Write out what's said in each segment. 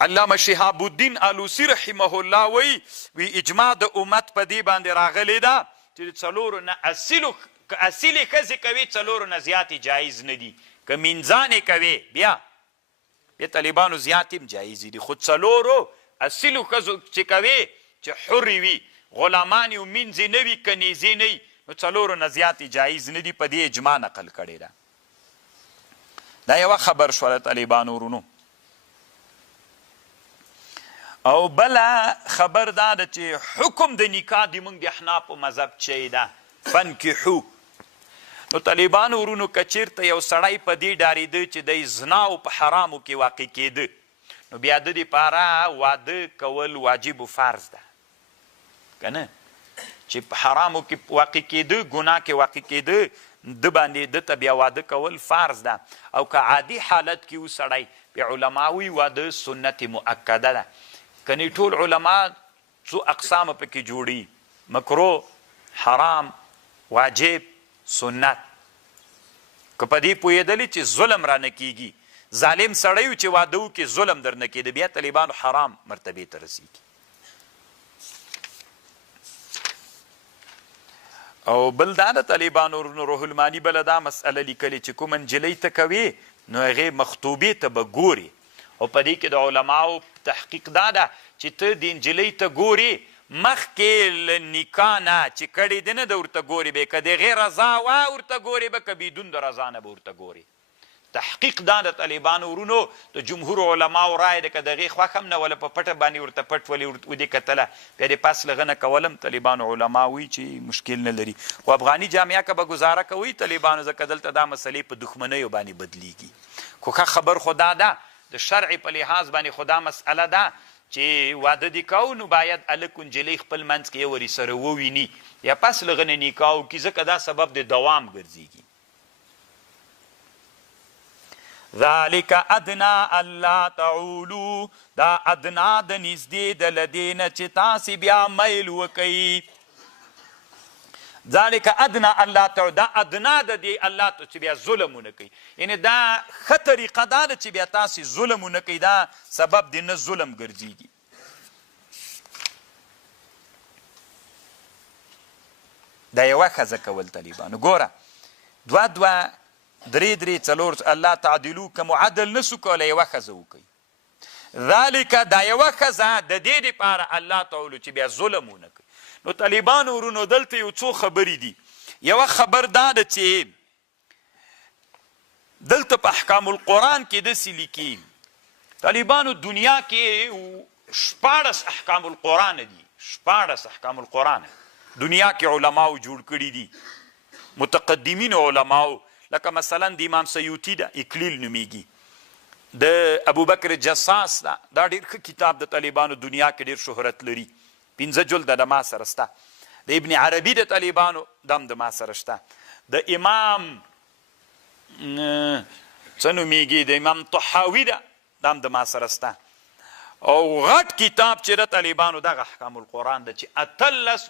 علامه شهاب الدین الوسی رحمه الله وی اجماع د امت په دې باندې راغلی ده چې څلورو نه اصیلې ښځې کوي څلورو نه زیاتې جایز نه دي که منځانې کوي بیا طالبانو زیات هم جایز دي خو څلورو اصیلو ښځو چې کوي چې حرې وي غلامانې او منځې نه وي که نیزې نه وي نو څلورو نه زیاتې جایز نه دي په دې اجماع نقل کړې ده دا یوه خبر شوله طالبانو ورونو او بله خبر دا ده چې حکم د نکاح د موږ د احنافو مذهب چی ده فنکحو نو طالبانو ورونو که چېرته یو سړی په دې ډارېده چې دی زناو په حرامو کې واقع کېده نو بیا د دپاره واده کول واجب و فرض ده که نه چې په حرامو کې واقع کېده ګناه کې واقع کېده د باندې دته بیا واده کول فرض ده او که عادي حالت کې و سړی بیا علما وی واده سنت مؤکده ده کنی ټول علما څو اقسام پکې جوړي مکرو حرام واجب سنت که په دې پوهېدلې چې ظلم را نه کېږي ظالم سړی و چې واده وکړي ظلم در نه کېده بیا طالبانو حرام مرتبې ته رسېږي او بل دا د طالبانو روح المانی بله دا مسئله لیکلې چې کوم نجلۍ ته کوي نو هغې مخطوبې ته به ګوري او په دې کې د علماو تحقیق دا ده چې ته د نجلۍ ته ګوري مخکې له نکاح نه چې کړې دی نه د ورته ګورې به که د هغې رضا وه ورته ګورې به که بدون د رضا نه به ورته ګورې تحقیق دا د طالبانو ورونو د جمهور علماو رای ده که د هغې خوښ هم نه وله په پټه باندې ورته پټ ولې ودې کتله بیا د پاس له نه کولم طالبانو علما وایي چې مشکل نه لري خو افغاني جامعه که به ګزاره کوي طالبانو ځکه دلته دا مسلې په دښمنیو باندې بدلیږي خو ښه خبر خو دا ده د شرع په لحاظ باندې خو دا مسئله ده چې واده دې کوو نو باید هلک و نجلۍ خپل منځ کې یو ورې سره وویني یا پس له هغه نه نکاح وکړي ځکه دا سبب د دوام ګرځېږي ذلک ادنا الله تعولو دا ادنا د نږدې د له دې نه چې تاسې بیا میل وکئ ذلک ادنا الله تعالو دا ادنا د دې الله ته چې بیا ظلم ونه کوي یعنې دا ښه طریقه دا ده چې بیا تاسې ظلم ونه کوي دا سبب د نه ظلم ګرځېږي دا یوه ښځه کول طالبانو ګوره دوه درې څلور الله تعدلو که معدل نه سو کولی یوه ښځه وکوي ذلک دا یوه ښځه د دې دپاره الله تعالو چې بیا ظلم ونه کوي نو طالبانو ورونو دلته یو څو خبرې دي یوه خبر دا ده چې دلته په احکام القرآن کې داسې لیکي طالبانو دنیا کې 14 احکام القرآن دي 14 احکام القرآن دنیا کې علماو جوړ کړي دي متقدمین علماو لکه مثلا د امام سیوطي ده اکلیل نومیږي د ابوبکر جساس ده دا ډېر ښه کتاب د طالبانو دنیا کې ډېر شهرت لري 15 جلده د ما سره شته د ابن عربي د طالبانو دم د ما سره شته د امام څه نومیږي د امام طحاوي ده دم د ما سره شته او غټ کتاب چې د طالبانو دغه احکام القرآن ده چې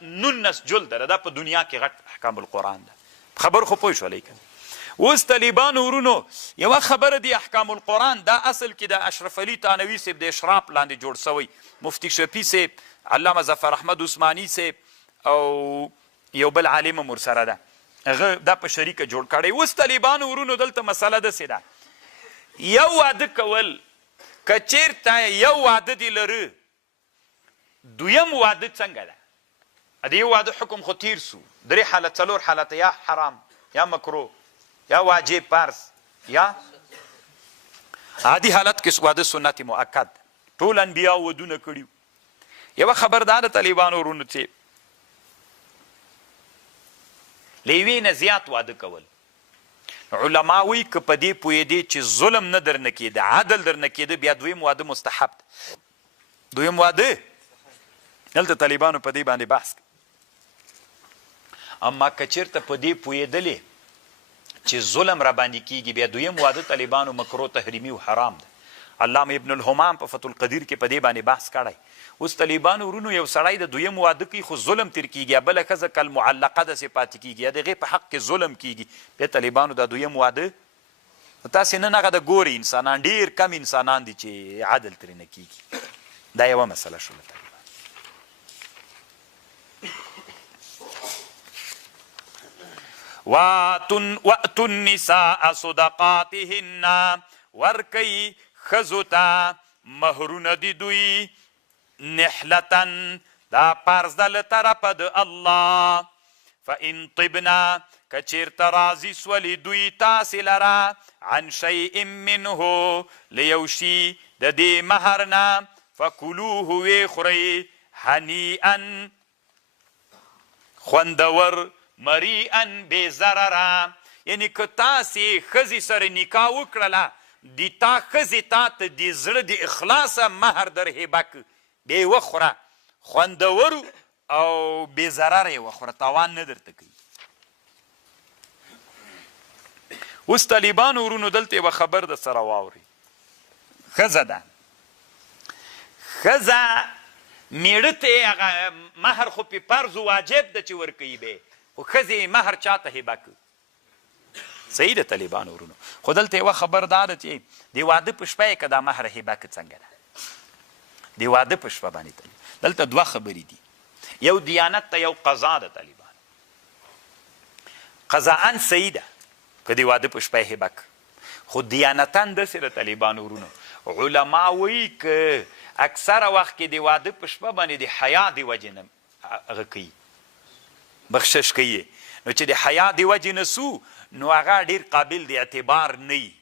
19 جلده ده دا په دنیا کې غټ احکام القرآن ده خبر خو پوه شولی که اوس طالبانو ورونو یوه خبره دی احکام القرآن دا اصل کې د اشرف علي تانوي صاحب د اشراف لاندې جوړ سوی مفتی شفیع صاحب علامه ظفر احمد عثماني صاحب او یو بل عالم هم ورسره ده هغه دا په شریکه جوړ کړی اوس طالبانو ورونو دلته مسله داسې ده یو واده کول که چېرته یو واده دې لره دویم واده څنګه ده د یو واده حکم خو تیر سو 3 حالت 4 حالت یا حرام یا مکروه یا واجب فرض یا عادي حالت کې واده سنت مؤکد ټول انبیا ودونه کړي یوه خبردار طالبانو ورونو چې له یوې نه زیات واده کول علما وایي که په دې پوهېدې چې ظلم نه درنه کېده عدل درنه کېده بیا دویم واده مستحب ده دویم واده دلته طالبانو په دې باندې بحث کوي اما که چېرته په دې پوهېدلې چې ظلم را باندې کېږي بیا دویم واده طالبانو مکروه تحریمي و حرام ده علامه ابن الحمام په فتح القدیر کې په دې باندې بحث کړی اوس طالبانو ورونو یو سړی د دویم واده کوي خو ظلم تر کېږي بله ښځه کالمعلقه داسې پاتې کېږي یا د هغې په حق کې ظلم کېږي بیا طالبانو دا دویم واده تاسې نن هغه د ګورې انسانان ډېر کم انسانان دي چې عدل ترې نه کېږي. دا یوه مسله شوله طالبان. وَأْتُوا النِّسَاءَ صُدَقَاتِهِنَّ ورکوي ښځو ته مهرونه د دوی نحلتن دا فرض ده له طرفه د الله. فإن طبنا که چیرته راضي سولې دوی تاسې لره عن شیء منه له یو شي د دې مهر نه فکلوه ویې خورئ هنیئا خوندور مریئا بې ضرره. یعنی که تاسې ښځې سره نکاح وکړله د تا ښځې تا ته د زړه د اخلاصه مهر در هبه که بیا یې وخوره خوندورو او بې ضرره یې وخوره تاوان نه درته کوي. اوس طالبانو ورونو دلته یوه خبر د سره واورئ. ښځه ده ښځه میړه ته یې هغه مهر خو پې فرض واجب ده چې ورکوي به خو ښځې مهر چا ته هبه که صحیح ده طالبانو ورونو. خو دلته یوه خبر دا ده چې د واده په شپه یې که دا مهر هبه که څنګه ده د واده په شپه باندې دلته دوه خبرې دي. یو دیانت ته یو قضا ده طالبان. قضاءً صحیح ده که د واده په شپه یې هبه که خو دیانتاً داسې ده طالبانو ورونو علما وایي که اکثره وخت کې د واده په شپه باندې د حیا د وجې نه هغه کوي بخشش کوي نو چې د حیا د وجې نه سو نو هغه ډېر قابل د اعتبار نه وي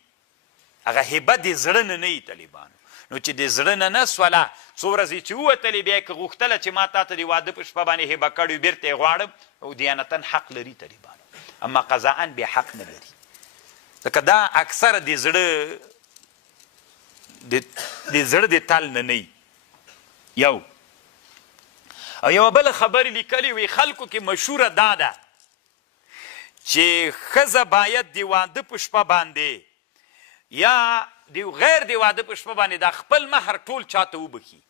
هغه هبه د زړه نه نه وي طالبانو. نو چې د زړه نه نه سوله څو ورځې چې ووتلې بیا یې که غوښتله چې ما تا ته د واده په شپه باندې هبه کړی بیرته یې غواړم او دیانتاً حق لري طالبانو اما قضاءً بیا حق نه لري ځکه دا اکثره د زړه د تل نه نه یو. او یوه بله خبرې لیکلې وي خلکو کې مشهوره دا ده چې ښځه باید د واده په شپه باندې یا د غیر د واده په شپه باندې دا خپل مهر ټول چاته وبخي.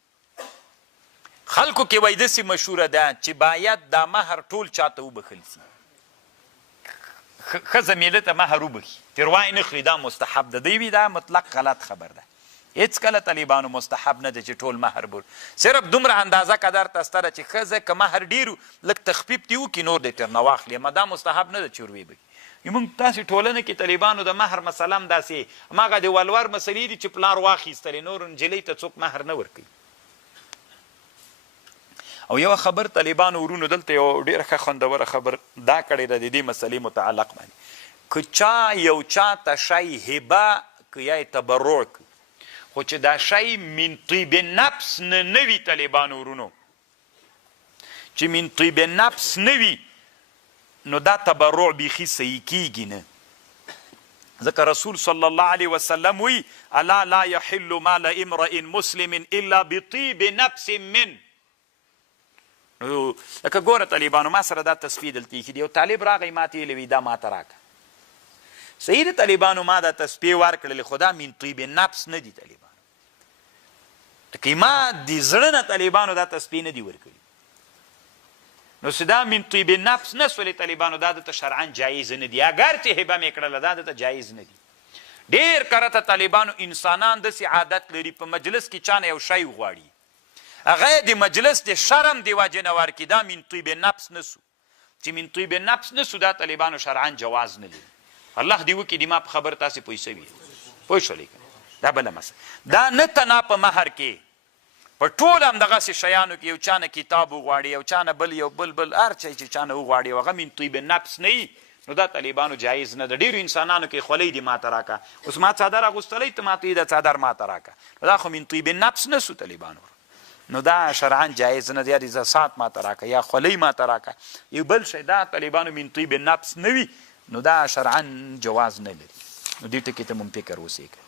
خلکو کې وایي داسې مشهوره ده چې باید دا مهر ټول چاته وبخل سي. ښځه میړه ته مهر وبخي تروای نه خلي دا مستحب ده. دوی وي دا مطلق غلط خبر ده. هیڅ کله طالبانو مستحب نه ده چې ټول مهر بول صرف دومره اندازه قدر ته سته ده چې ښځه که مهر ډېر لږ تخفیف دې وکړي نور دې ترنه واخلي اما دا مستحب نه ده چې ور ویې موږ تاسې ټولنه کې طالبانو د مهر مسله هم داسې هماغه د ولور مسلې دي چې پلار واخیستلې نور نجلۍ ته څوک مهر نه ورکوي. او یوه خبر طالبانو ورونو دلته یو ډېره ښه خوندوره خبر دا کړې ده د دې مسلې متعلق باندې که چا یو چا ته شی هبه که یا یې تبرع که خو چې دا شی من طیب نفس نه وي طالبانو ورونو چې من طیب نفس نه وي نو دا تبرع بیخي صحیح کیږي نه ځکه رسول صلی الله علیه وسلم وی الا لا یحل مال امرئ مسلم الا بطیب نفس من. لکه ګوره طالبانو ما سره دا تصفیه دلته ایښي دی یو طالب راغی ما ته یې وی دا ما ته راکړه صحیح ده طالبانو ما دا تصفیه ورکړلې خو دا من طیب نفس نه دي طالبانو که ما د زړه نه طالبانو دا تصفیه نه دي ورکړي نو چې دا من طیب نفس نه سولې طالبانو دا دته شرعاً جایز نه دي اگر چې هبه مې کړله دا دته جایز نه دي. ډېر کرته طالبانو انسانان داسې عادت لري په مجلس کې چا نه یو شی وغواړي هغه د مجلس د شرم د وجې نه ورکړي دا من طیب نفس نه سو چې من طیب نفس نه سو دا طالبانو شرعاً جواز نه لري. الله دې وکړي د ما په خبر تاسې پوه شوي پوه شولې دا بله مسله دا نه تنا په مهر کې په ټول همدغسې شیانو کې یو چا نه کتاب وغواړي یو چا نه بل یو بل هر چی چې چا نه وغواړي هغه من طیب نفس نه وي نو دا طالبانو جایز نه ده. ډېرو انسانانو کې خولۍ دې ما ته راکړه اوس ما څادر اغوستلی ته ما ته دا څادر ما ته راکړه دا خو من طیب نفس نه سو طالبانو نو دا شرعاً جایز نه ده. یا د زسات ما ته راکړه یا خولۍ ما ته راکړه یو بل شی دا طالبانو من طیب نفس نه وي نو دا شرعاً جواز نه لري. نو دې ټکي ته مونږ فکر وسیږي.